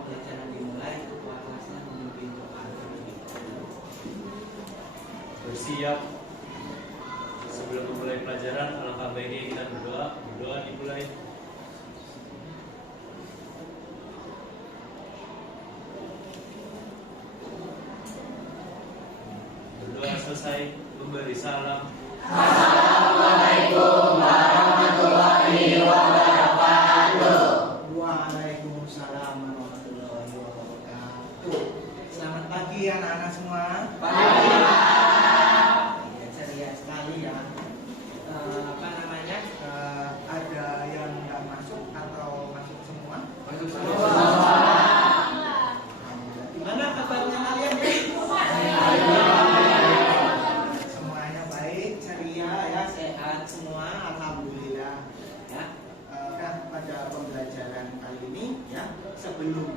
pembelajaran dimulai, ketua kelasnya memimpin doa. Bersiap. Sebelum memulai pelajaran, alangkah baiknya kita berdoa. Berdoa dimulai. Berdoa selesai, memberi salam. Assalamualaikum warahmatullahi wabarakatuh. Waalaikumsalam warahmatullahi wabarakatuh. Selamat pagi anak-anak semua. Pagi. Ya, ceria sekali ya. Ada yang nggak masuk atau masuk semua? Masuk semua. Gimana kabarnya kalian? Semuanya baik, ceria ya, sehat semua, alhamdulillah. Ya, pada pembelajaran kali ini ya, sebelum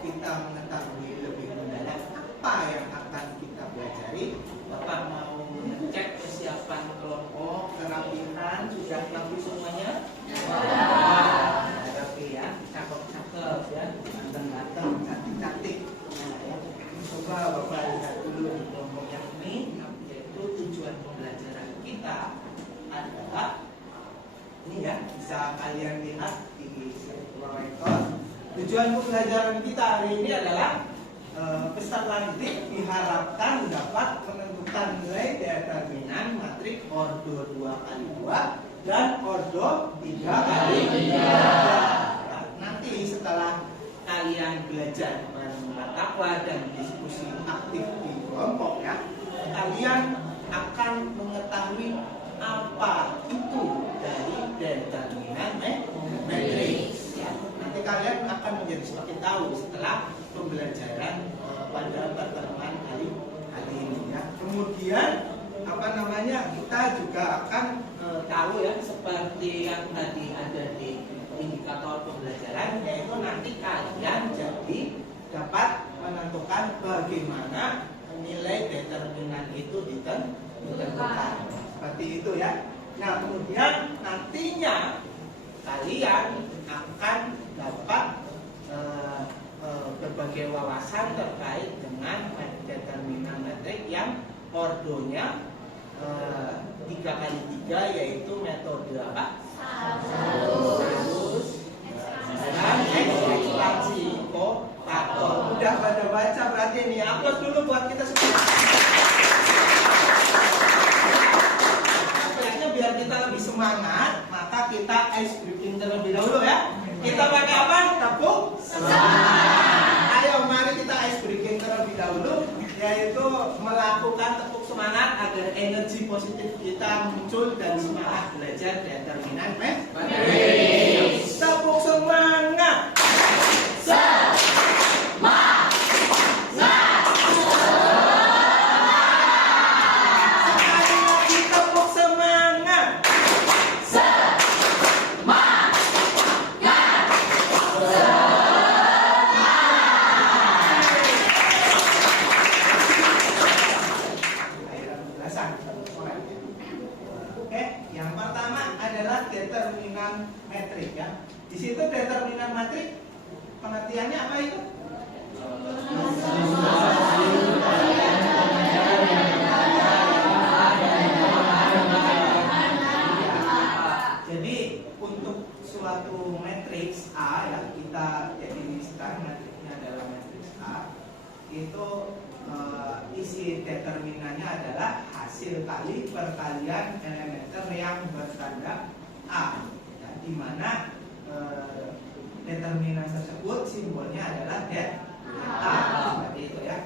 kita mengetahui lebih mendalam apa yang akan kita pelajari, Bapak mau cek kesiapan kelompok, kerapihan, sudah rapi semuanya? Rapi ya, cakep-cakep ya, ganteng-ganteng, cantik-cantik. Nah, ya. Coba Bapak lihat dulu di kelompok yang ini, yaitu tujuan pembelajaran kita adalah ini ya, bisa kalian lihat di proyektor. Tujuan pembelajaran kita hari ini adalah peserta didik diharapkan dapat menentukan nilai determinan matrik ordo 2x2 dan ordo 3x3. Nah, nanti setelah kalian belajar bertakwa dan diskusi aktif di kelompok ya, kalian akan mengetahui apa itu dari determinan matriks. Ya, nanti kalian akan menjadi semakin tahu setelah pembelajaran pada pertemuan kali ini ya. Kemudian kita juga akan tahu ya, seperti yang tadi ada di indikator pembelajaran, yaitu nanti kalian jadi dapat menentukan bagaimana nilai determinan itu ditentukan. Seperti itu ya. Nah, kemudian nantinya kalian akan dapat berbagai wawasan terkait dengan determinan matrik yang ordonya 3x3, yaitu metode apa? Dan ekspansi kotator. Udah pada baca berarti ini. Aplaus dulu buat kita semua. Akhirnya biar kita lebih semangat, maka kita ice breaking terlebih dahulu ya. Kita pakai apa? Tepuk semangat. Ayo mari kita ice breaking terlebih dahulu, yaitu melakukan tepuk semangat agar energi positif kita muncul dan semangat belajar determinan matriks. Tepuk semangat. Sekali lagi tepuk semangat. Oke, yang pertama adalah determinan metrik ya. Di situ determinan metrik pengertiannya apa itu? Jadi untuk suatu matriks A ya, kita definisikan matriksnya adalah matriks A. Itu isi determinannya adalah hasil kali perkalian elementer yang bertanda A ya, di mana determinan tersebut simbolnya adalah det A seperti itu ya.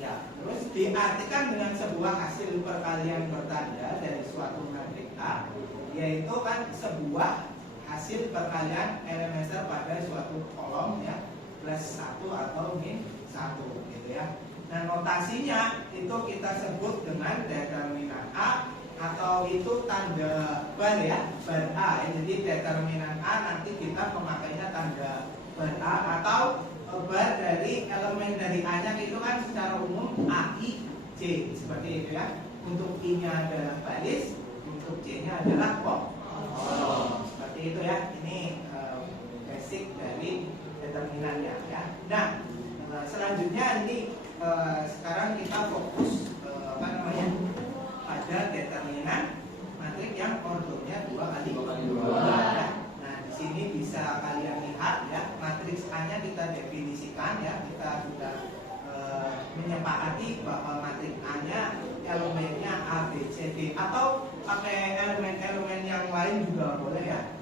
Ya, terus diartikan dengan sebuah hasil perkalian bertanda dari suatu matriks A, yaitu kan sebuah hasil perkalian elementer pada suatu kolom ya, plus 1 atau min 1 gitu ya. Nah, notasinya itu kita sebut dengan determinan A, atau itu tanda bar ya, bar A ya. Jadi determinan A nanti kita pemakainya tanda bar A, atau bar dari elemen dari A nya itu kan secara umum A, I, C seperti itu ya. Untuk I nya adalah baris, untuk C nya adalah kolom. Seperti itu ya. Ini basic dari determinannya ya. Nah, selanjutnya ini sekarang kita fokus pada determinan matrik yang ordernya 2 kali 2 ya. Nah, di sini bisa kalian lihat ya, matriks A-nya kita definisikan ya. Kita sudah menyepakati bahwa matriks A-nya elemennya A, B, C, D, atau pakai elemen-elemen yang lain juga boleh ya.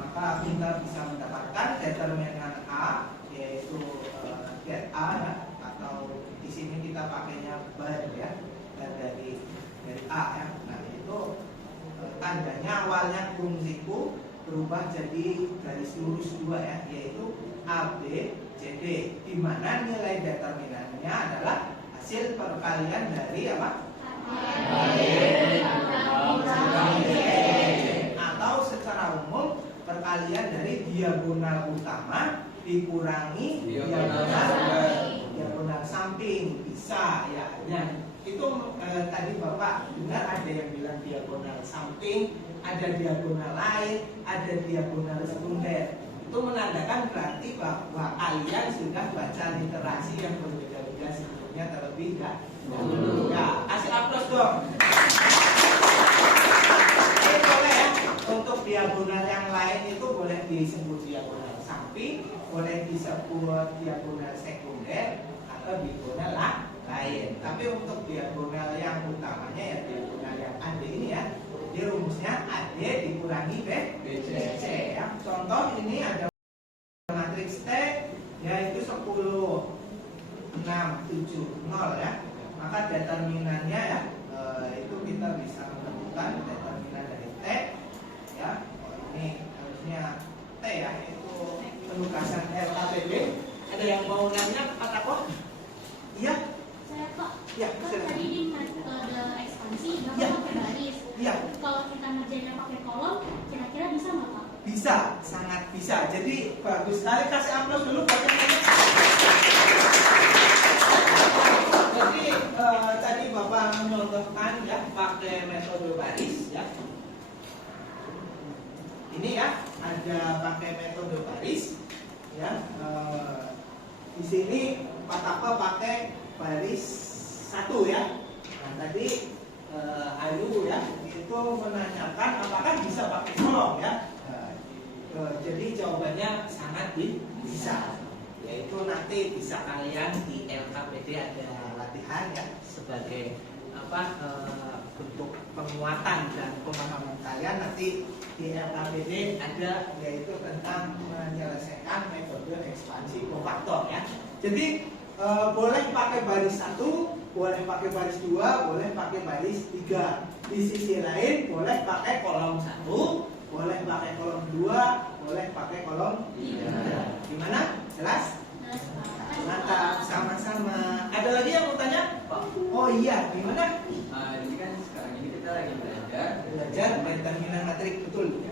Maka kita bisa mendapatkan determinan A, yaitu get A ya, atau di sini kita pakainya bar ya, bar dari A ya. Nah, itu tandanya awalnya fungsiku berubah jadi garis lurus 2 ya, yaitu A, B, C, D, di mana nilai determinannya adalah hasil perkalian dari apa? Atau secara umum perkalian dari diagonal utama dikurangi diagonal samping, bisa ya. Nah, itu tadi Bapak dengar ada yang bilang diagonal samping, ada diagonal lain, ada diagonal sekunder. Itu menandakan berarti bahwa kalian sudah baca literasi yang berbeda-beda sebelumnya terlebih dahulu. Ya, kasih aplaus dong. Boleh ya, untuk diagonal yang lain itu boleh disebut diagonal samping, boleh disebut diagonal sekunder, atau diagonal lain. Tapi untuk diagonal yang utamanya ya diagonal yang AD ini ya, jadi rumusnya AD dikurangi BC ya. Contoh ini ada matriks T yaitu 10, 6, 7, 0 ya. Maka determinannya ya itu kita bisa menemukan determinan dari T ya. Ini harusnya T ya, itu penugasan LKPD. Ada yang mau nanya Pak Tako? Iya? Saya kok, Ya, kan tadi di metode ekspansi nggak ya. pakai baris. Iya. Kalau kita ngerjainnya pakai kolom, kira-kira bisa nggak Pak? Bisa, sangat bisa. Jadi bagus sekali, kasih aplaus dulu buat yang lain. Jadi tadi Bapak mencontohkan ya pakai metode baris ya. Ini ya ada pakai metode baris ya. Di sini Pak Tako pakai baris 1 ya. Nah tadi Ayu ya itu menanyakan apakah bisa pakai kolom ya. Jadi jawabannya sangat bisa, yaitu nanti bisa kalian di LKPD ada latihan ya sebagai bentuk penguatan dan pemahaman kalian. Nanti di LKPD ada yaitu tentang menyelesaikan metode ekspansi kofaktor ya. Jadi boleh pakai baris 1, boleh pakai baris 2, boleh pakai baris 3. Di sisi lain boleh pakai kolom 1, boleh pakai kolom 2, boleh pakai kolom 3. Gimana? Jelas? Mantap, sama-sama. Ada lagi yang mau tanya? Oh iya, gimana? Ini kan sekarang ini kita lagi Belajar determinan matrik, betul.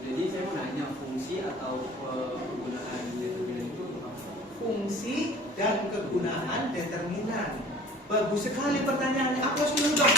Jadi saya mau nanya fungsi atau penggunaan determinan itu apa? Fungsi dan kegunaan determinan. Bagus sekali pertanyaannya. Aplaus dulu dong.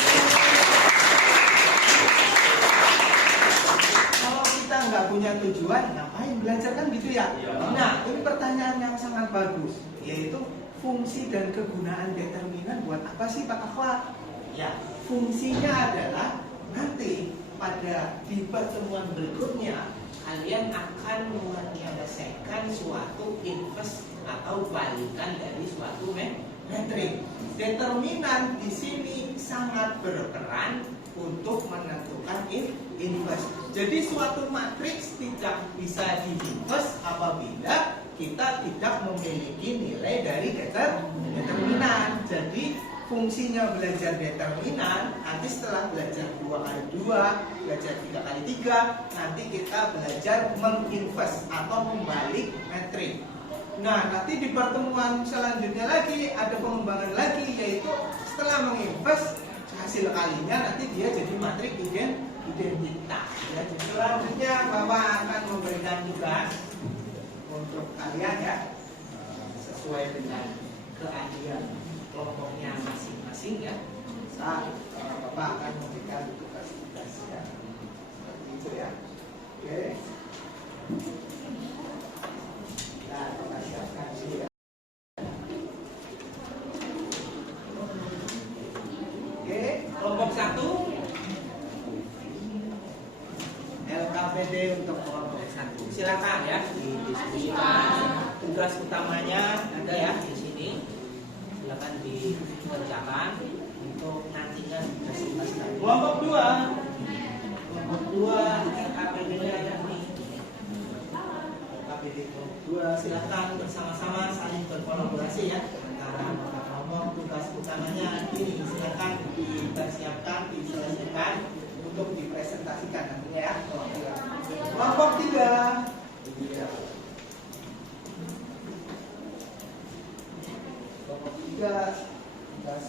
Kalau kita nggak punya tujuan, ngapain belajar kan gitu ya? Nah, ini pertanyaan yang sangat bagus, yaitu fungsi dan kegunaan determinan buat apa sih Pak Akhwat? Ya, fungsinya adalah nanti pada di pertemuan berikutnya kalian akan menyelesaikan suatu inverse atau balikan dari suatu metrik. Determinan di sini sangat berperan untuk menentukan inverse. Jadi suatu matriks tidak bisa di-inverse apabila kita tidak memiliki nilai dari determinan. Jadi fungsinya belajar determinan, nanti setelah belajar 2 kali 2, belajar 3 kali 3, nanti kita belajar menginverse atau membalik metrik. Nah, nanti di pertemuan selanjutnya lagi ada pengembangan lagi, yaitu setelah menginverse hasil kalinya nanti dia jadi matrik identitas. Ya, selanjutnya Bapak akan memberikan tugas untuk kalian ya, sesuai dengan keahlian kelompoknya masing-masing ya. Saat Bapak akan memberikan tugas-tugas ya, seperti itu ya. Oke. Nah, terima kasih. KPD untuk kelompok 1. Silakan ya didiskusikan. Tugas utamanya ada ya di sini. Silakan dikerjakan untuk nantinya dipresentasikan. Kelompok 2. Kelompok 2 KPD-nya ada nih. KPD kelompok 2 silakan bersama-sama saling berkolaborasi ya antara kelompok. Tugas utamanya ini silakan dipersiapkan, diselesaikan untuk dipresentasikan nantinya ya. Kelompok 3. Kelompok 3 tugas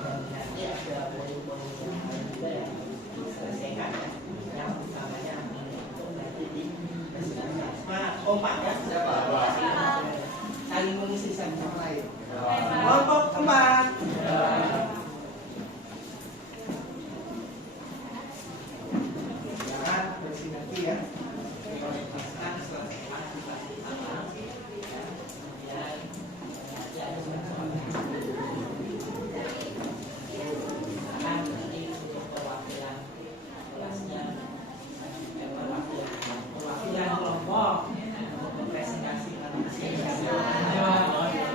nanti ada poin-poin yang lain juga yang diselesaikan ya. Yang utamanya ini untuk nanti dipresentasikan. Semangat, kompak ya. Siapa? Saling mengisi satu sama lain. Kelompok 4. Jangan bersinergi ya. Prioritaskan selesaikan tugas utama. Kemudian nanti ada nanti untuk perwakilan kelasnya, perwakilan kelompok untuk presentasikan hasil.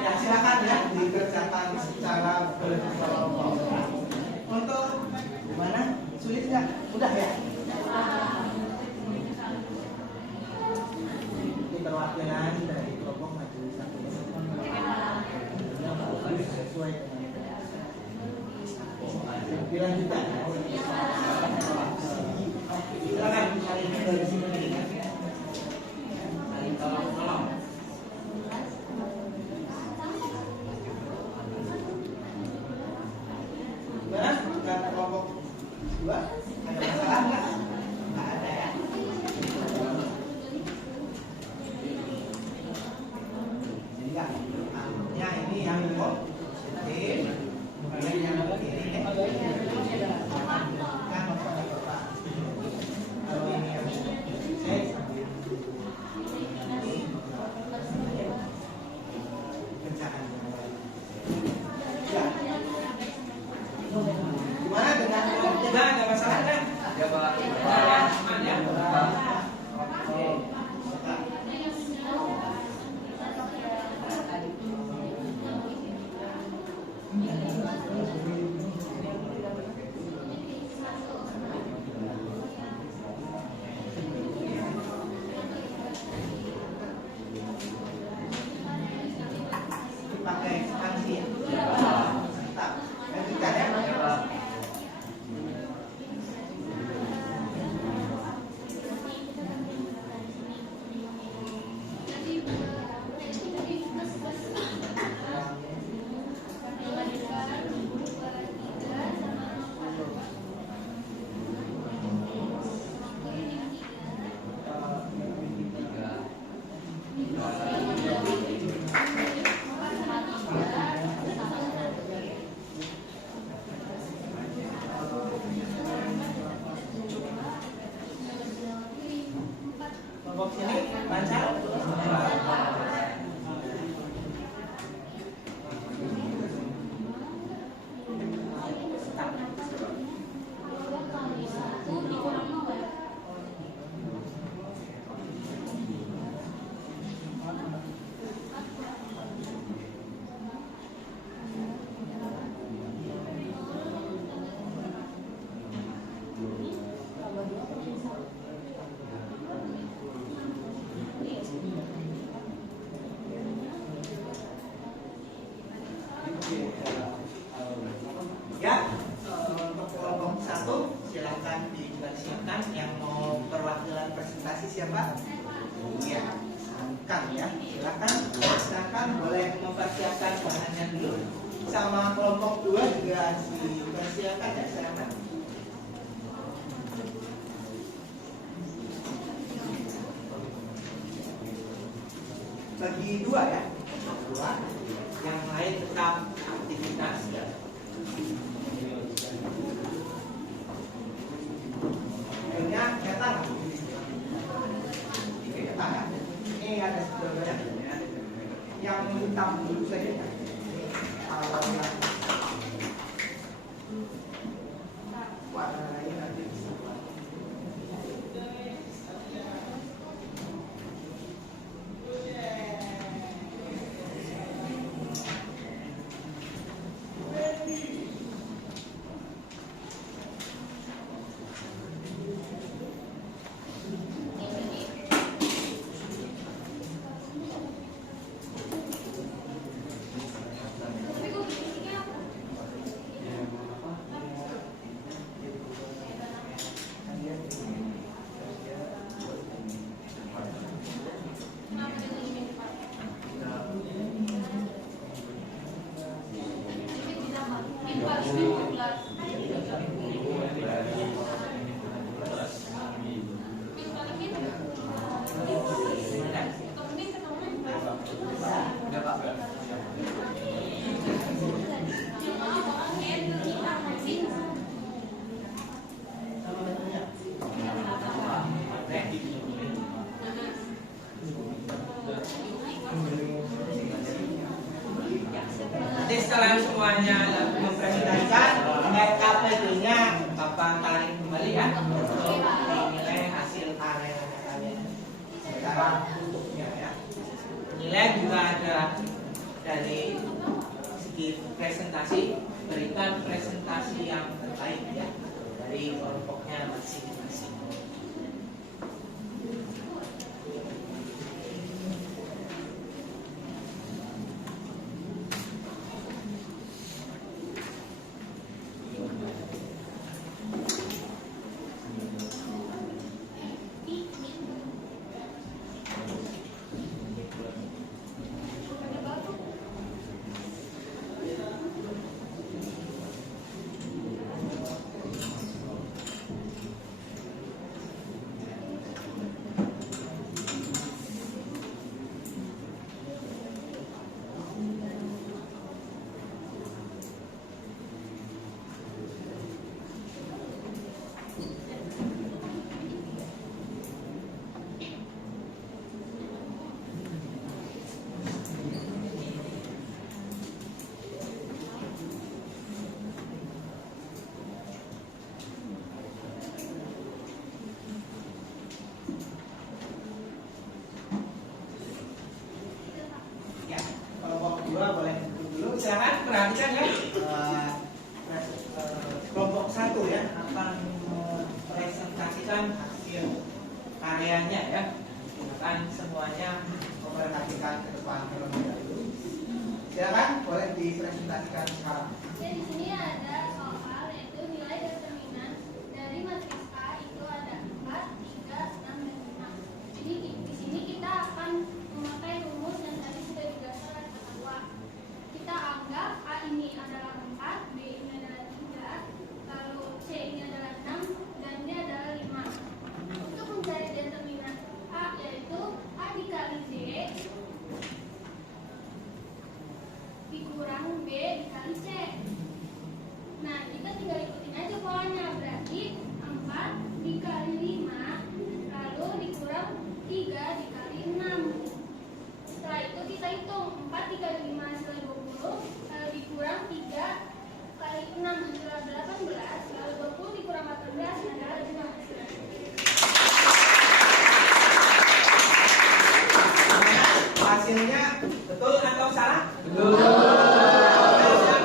Ya silakan ya dikerjakan secara berkelompok. Untuk gimana? Sulit nggak? Mudah ya? Ini perwakilan dari kelompok majelis satu. Sesuai dengan bilang kita. Silakan saling dari sini. Saling tolong. Gimana? Bukan kelompok 2? Ada masalah nggak? Nggak ada ya. Jadi nggak. Ya ini yang positif. Kemudian yang ini kan masalah Bapak. Kalau ini yang saya sambil kerjaan yang lain. Ya. Gimana dengan kelompok 3? Ada masalah kan? Ya Pak. Ya, aman ya. Oke. Dipakai ekspansi ya. Mantap. Lanjutkan ya. Kelompok sini lancar. Ya, untuk kelompok 1 silakan dipersiapkan. Yang mau perwakilan presentasi siapa? Iya, Kang ya. Silakan boleh mempersiapkan bahannya dulu. Sama kelompok 2 juga dipersiapkan ya, silakan. Bagi 2 ya, kelompok 2. Yang lain tetap aktivitas ya. Akhirnya kelihatan nggak? Kelihatan nggak? Ini ada sebenarnya yang hitam dulu saja ya. Kalau yang warna lain Nanti setelah semuanya mempresentasikan RKPD-nya Bapak tarik kembali ya. Nilai hasil karya kalian. Sekarang bentuknya ya. Nilai juga ada dari segi presentasi, berikan presentasi yang terbaik ya dari kelompoknya masing-masing. Ya, kelompok 2 boleh dulu. Silakan perhatikan ya. Kelompok 1 ya akan mempresentasikan hasil karyanya ya. Silakan semuanya memperhatikan ke depan terlebih dahulu. Silakan boleh dipresentasikan sekarang. Jadi di sini ada soal yaitu nilai determinan dari matriks A itu ada 4, 3, 6, dan 5. Jadi di sini kita akan memakai rumus yang tadi sudah didasar ada bahwa kita anggap A ini adalah 4, B ini adalah 3, lalu C ini adalah 6, dan ini adalah 5. Untuk mencari determinan A yaitu A dikali D dikurang B dikali C. Nah, kita tinggal ikutin aja polanya. Berarti 4 dikali 5 lalu dikurang 3 dikali 6. Setelah itu kita hitung 4 dikali 5 hasilnya 20, lalu dikurang 3 kali 6 hasilnya 18, lalu 20 dikurang 14 adalah 5. Hasilnya betul atau salah? Betul.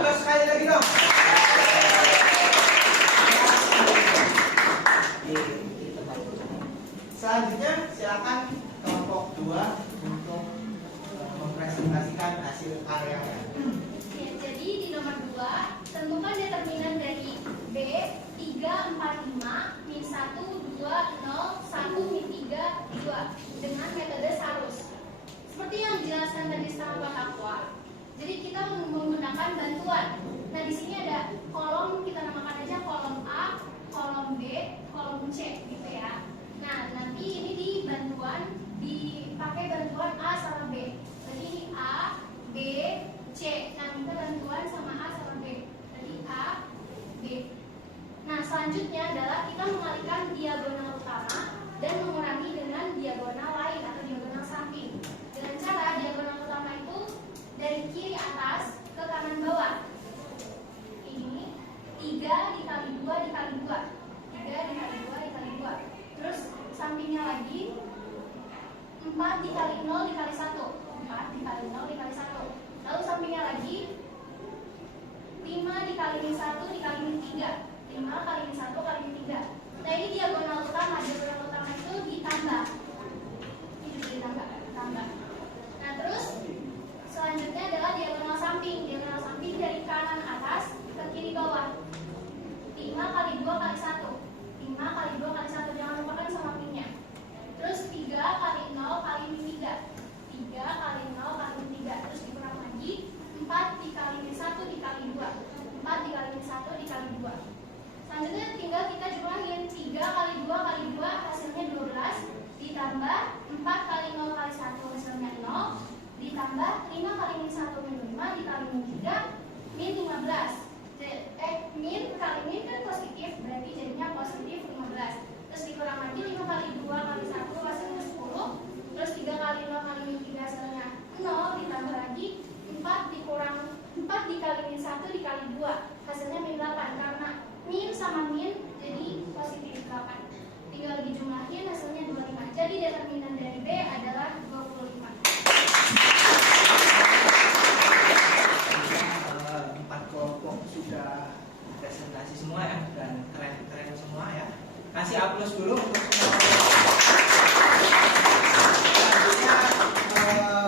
Nah, sekali lagi dong. Selanjutnya silakan kelompok 2 untuk mempresentasikan hasil karyanya. Ya, jadi di nomor 2 tentukan determinan dari B 3, 4, 5 min 1, 2, 0, 1, min 3, 2 dengan metode Sarus. Seperti yang dijelaskan tadi sama Pak Takwa, jadi kita menggunakan bantuan. Nah, di sini ada kolom, kita namakan aja kolom A, kolom B, kolom C gitu ya. Nah, nanti ini di bantuan dipakai bantuan A sama B. Jadi ini A, B, C. Nah, minta bantuan sama A sama B. Jadi A, B. Nah, selanjutnya adalah kita mengalihkan diagonal utama dan mengurangi dengan diagonal lain atau diagonal samping. Dengan cara diagonal utama itu dari kiri atas ke kanan bawah. Ini 3 dikali 2 dikali 2. 3 dikali 2 dikali 2. Terus sampingnya lagi 4 dikali 0 dikali 1. 4 dikali 0 dikali 1. Lalu sampingnya lagi 5 dikali min 1 dikali min 3. 5 kali min 1 kali min 3. Nah, ini diagonal utama. Diagonal utama itu ditambah. Ini ditambah. Nah, terus selanjutnya adalah diagonal samping. Diagonal samping dari kanan atas ke kiri bawah. 5 kali 2 kali 1. 5 kali 2 kali 1. Jangan lupakan sama minnya. Terus 3 kali 0 kali min 3. 3 kali 0 kali min 3. Terus dikurang lagi 4 dikali min 1 dikali 2. 4 dikali min 1 jumlahin 3 kali 2 kali 2 hasilnya 12, ditambah 4 kali 0 kali 1 hasilnya 0, ditambah 5 kali min 1 min 5 dikali min 3 min 15. Min kali min kan positif, berarti jadinya positif 15. Terus dikurang lagi 5 kali 2 kali 1 hasilnya 10, terus 3 kali 0 kali min 3 hasilnya 0, ditambah lagi 4 dikurang 4 dikali min 1 dikali 2 hasilnya min 8. Karena min sama min jadi positif 8. Tinggal dijumlahin hasilnya 25. Jadi determinan dari B adalah 25. Empat kelompok sudah presentasi semua ya, dan keren-keren semua ya. Kasih aplaus dulu untuk semua. Selanjutnya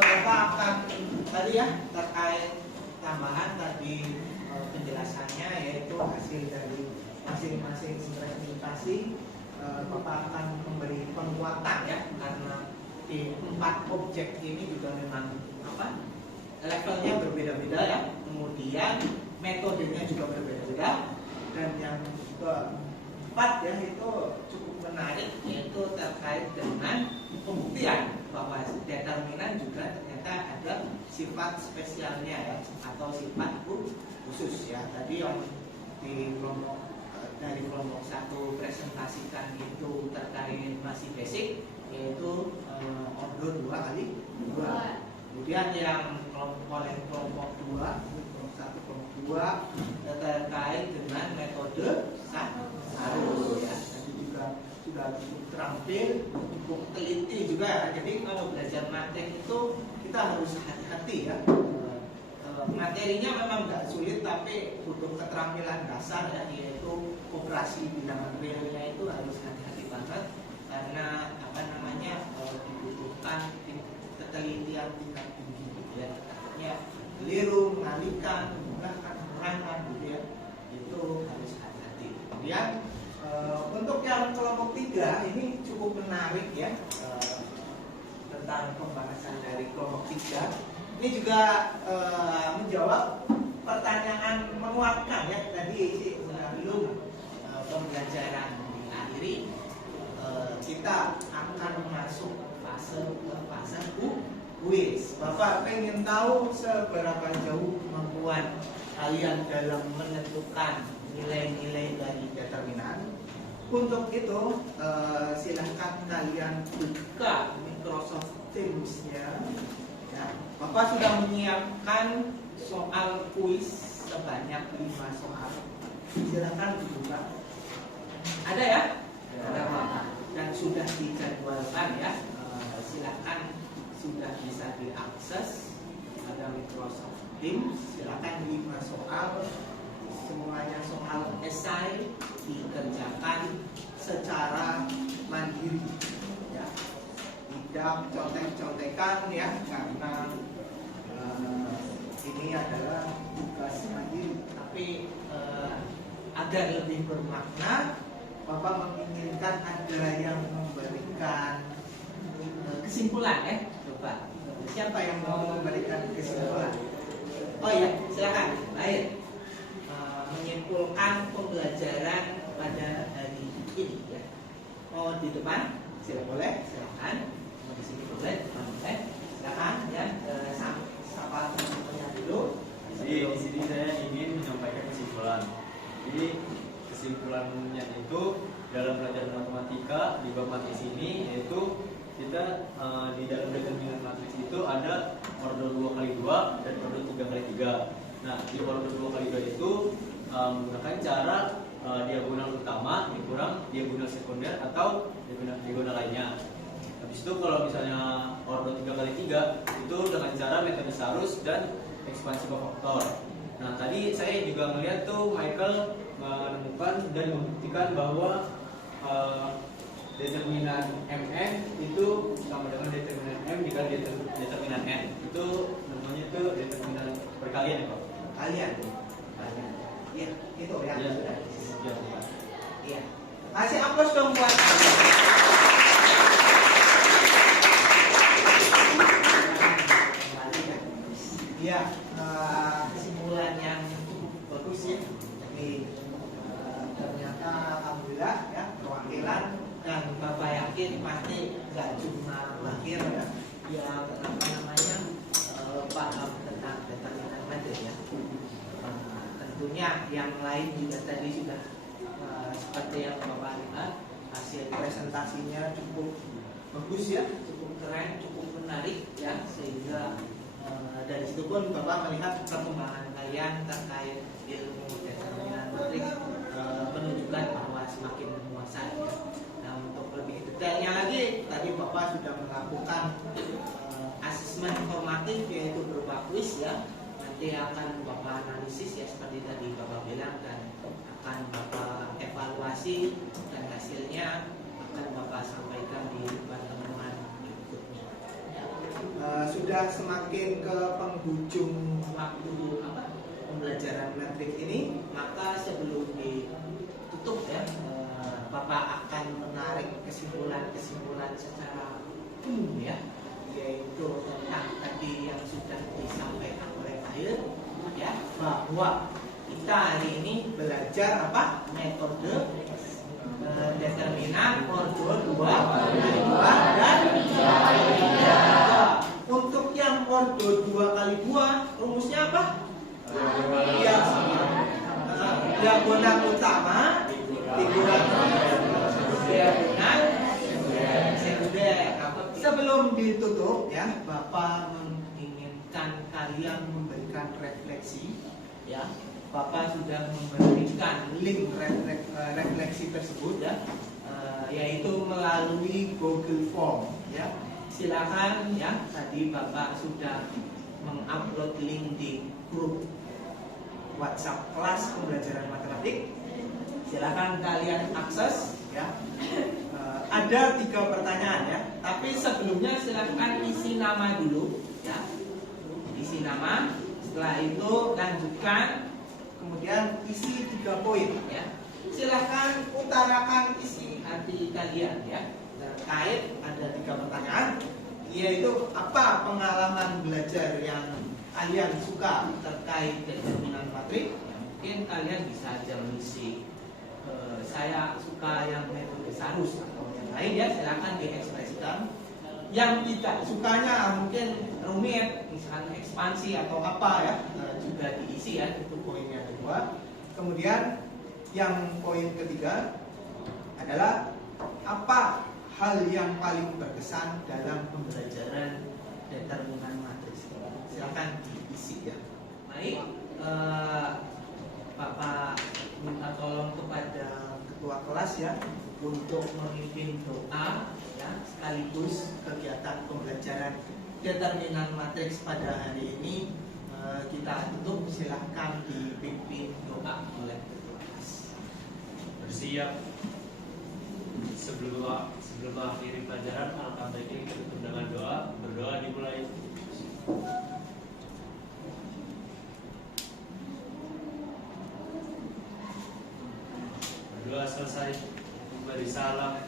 Bapak akan tadi ya terkait tambahan tadi penjelasannya, yaitu hasil dari masing-masing presentasi. Bapak akan memberi penguatan ya, karena di 4 objek ini juga memang levelnya berbeda-beda ya, kemudian metodenya juga berbeda-beda, dan yang keempat ya itu cukup menarik, yaitu terkait dengan pembuktian bahwa determinan juga ternyata ada sifat spesialnya ya, atau sifat khusus ya. Tadi yang di dari kelompok 1 presentasikan itu terkait masih basic, yaitu ordo 2 kali 2. Kemudian yang oleh kelompok 2, kelompok 1, kelompok 2 terkait dengan metode sarus ya. Tadi juga sudah cukup terampil, cukup teliti juga ya. Jadi kalau belajar materi itu kita harus hati-hati ya. Materinya memang nggak sulit, tapi butuh keterampilan dasar ya, yaitu operasi bilangan realnya itu harus hati-hati banget, karena dibutuhkan ketelitian tingkat tinggi gitu ya. Artinya keliru, mengalihkan, menggunakan, mengurangan gitu ya, itu harus hati-hati. Kemudian untuk yang kelompok 3 ini cukup menarik ya, tentang pembahasan dari kelompok 3. Ini juga menjawab pertanyaan, menguatkan ya, tadi sebelum pembelajaran diakhiri, kita akan masuk fase kuis. Bapak pengen tahu seberapa jauh kemampuan kalian dalam menentukan nilai-nilai dari determinan. Untuk itu silahkan kalian buka Microsoft Teams-nya ya. Bapak sudah menyiapkan soal kuis sebanyak 5 soal. Silahkan dibuka. Ada ya? Ada Bapak. Dan sudah dijadwalkan ya. Silahkan, sudah bisa diakses. Ada Microsoft Teams. Silahkan 5 soal. Semuanya soal esai dikerjakan secara mandiri ya. Tidak contek-contekan ya, karena ini adalah tugas mandiri. Tapi agar lebih bermakna, Bapak menginginkan ada yang memberikan kesimpulan ya. Coba, siapa yang mau memberikan kesimpulan? Oh iya, silakan. Baik. Menyimpulkan pembelajaran pada hari ini ya. Oh, di depan, silakan. Di sini boleh. Silakan ya. Sapa teman-temannya dulu. Jadi di sini saya ingin menyampaikan kesimpulan. Jadi kesimpulannya itu dalam pelajaran matematika di bab matris ini, yaitu kita di dalam determinan matriks itu ada ordo 2 kali 2 dan ordo 3 kali 3. Nah, di ordo 2 kali 2 itu menggunakan cara diagonal utama dikurang diagonal sekunder atau diagonal lainnya. Habis itu kalau misalnya ordo 3 kali 3 itu dengan cara metode sarus dan ekspansi faktor. Nah, tadi saya juga melihat tuh Michael menemukan dan membuktikan bahwa determinan Mn itu sama dengan determinan M dikali determinan N. Itu namanya tuh determinan perkalian ya Pak? Kalian. Iya, itu ya. Iya. Kasih aplaus dong buat kalian. Iya, kesimpulan yang cukup bagus ya. Jadi ternyata alhamdulillah yang apa namanya paham tentang determinan matrik ya. Tentunya yang lain juga tadi sudah seperti yang Bapak lihat, hasil presentasinya cukup bagus ya, cukup keren, cukup menarik ya, sehingga dari situ pun Bapak melihat perkembangan kalian terkait ilmu determinan matrik menunjukkan bahwa semakin menguasai ya. Nah, untuk lebih detailnya lagi, tadi Bapak sudah melakukan asesmen formatif yaitu berupa kuis ya. Nanti akan Bapak analisis ya seperti tadi Bapak bilang, dan akan Bapak evaluasi, dan hasilnya akan Bapak sampaikan di pertemuan berikutnya. Sudah semakin ke penghujung waktu pembelajaran matrik ini, maka sebelum ditutup ya, Bapak akan menarik kesimpulan-kesimpulan secara umum ya, yaitu tentang tadi yang sudah disampaikan oleh Akhir ya, bahwa kita hari ini belajar apa? Metode determinan ordo 2 kali 2 dan 3. Untuk yang ordo 2 kali 2 rumusnya apa? Ya, diagonal utama dikurangi diagonal sekunder. Sebelum ditutup ya, Bapak menginginkan kalian memberikan refleksi ya. Bapak sudah memberikan link refleksi tersebut ya, yaitu melalui Google Form ya. Silakan ya, tadi Bapak sudah mengupload link di grup WhatsApp kelas pembelajaran matematik. Silakan kalian akses ya. Ada 3 pertanyaan ya, tapi sebelumnya silakan isi nama dulu ya. Isi nama, setelah itu lanjutkan, kemudian isi 3 poin ya. Silakan utarakan isi hati kalian ya. Terkait ada 3 pertanyaan, yaitu apa pengalaman belajar yang kalian suka terkait determinan matrik. Mungkin kalian bisa aja mengisi saya suka yang metode Sarus atau yang lain ya, silakan diekspresikan. Yang tidak sukanya mungkin rumit, misalnya ekspansi atau apa ya, juga diisi ya, itu poinnya kedua. Kemudian yang poin ketiga adalah apa hal yang paling berkesan dalam pembelajaran determinan matris. Silakan diisi ya. Baik, Bapak minta tolong kepada ketua kelas ya untuk memimpin doa ya, sekaligus kegiatan pembelajaran determinan matriks pada hari ini kita tutup. Silahkan dipimpin doa oleh ketua kelas. Bersiap. Sebelum mengakhiri pelajaran, alangkah baiknya kita tutup dengan doa. Berdoa dimulai. Berdoa selesai, memberi salam,